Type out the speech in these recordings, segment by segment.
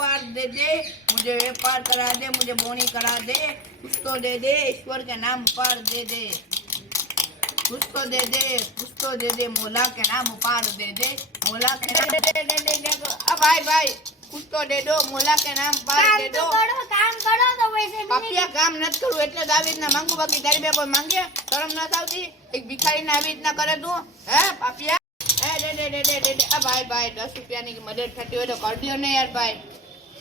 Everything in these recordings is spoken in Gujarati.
पार दे दे, मुझे व्यापार करा दे, मुझे बोनी करा दे, कुछ तो दे दे, ईश्वर के नाम पार दे दे, कुछ तो दे दे, कुछ तो दे दे, मौला के नाम पार दे दे, मौला के नाम दे दे दे दे। अब भाई भाई कुछ तो दे दो, मौला के नाम पार दे दो। काम करो तो वैसे भी પાપિયા કામ નથી કરું એટલે જ આવી રીતના માંગુ, બાકી તારી બે કોઈ માંગે શરમ ન આવતી? એક ભિખારીને આવી રીતના કરે તું? હે પાપિયા? હે દે દે દે દે દે આ ભાઈ ભાઈ 10 રૂપિયાની મદદ થતી હોય તો કરી દો ને યાર ભાઈ,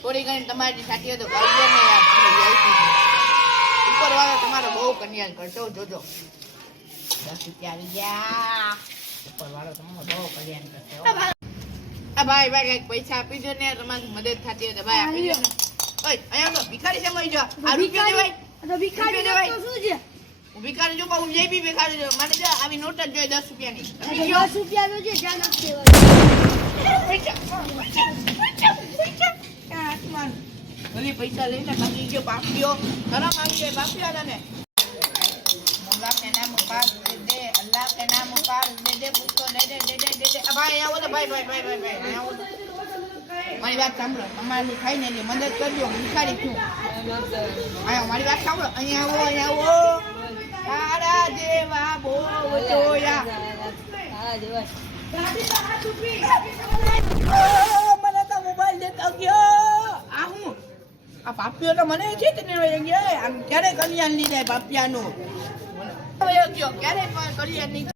થોડી ઘણી તમારી થતી હોય તો કરી દો ને યાર. ઉપરવાળો તમારો બહુ કન્યાલ કરતો જોજો. 10 રૂપિયા આવી ગયા, ઉપરવાળો તમારો બહુ કલ્યાણ કરતો. આ ભાઈ ભાઈ કઈક પૈસા આપી દો ને, તમારી મદદ થતી હોય તો ભાઈ આપી દો ને. ઓય અહીંયા તો ભિખારી છે મઈ જો આ રૂપિયા દેવાય તો ભિખારી દેવાય તો શું છે? હું ભિખારી જો હું જઈ બી ભિખારી જો મને જો આવી નોટ જ જોઈએ 10 રૂપિયાની. 10 રૂપિયા નો છે જ્યાં નથી દેવાય. આસમાન ભલે પૈસા લઈને ભાગી ગયો પાપ્યો, શરમ આવી ગઈ પાપ્યા તને. અલ્લાહ કે નામ પાર દે દે, અલ્લાહ કે નામ પાર દે દે, પૂછતો દે દે દે દે દે. આ ભાઈ આવો તો ભાઈ ભાઈ ભાઈ ભાઈ ભાઈ આવો તો મારી વાત સાંભળો, તમારી ખાઈને એની મદદ કરજો, ભિખારી છું. આયો મારી વાત સાંભળો, અહીંયા આવો તારા જેવા બહુ જોયા. મને તો મોબાઈલ દેતો ગયો. આ હું આ પાપિયો તો મને છે કે નહીં? આમ ક્યારે કલ્યાણ નહીં થાય પાપિયાનું? ક્યારે કલ્યાણ નહીં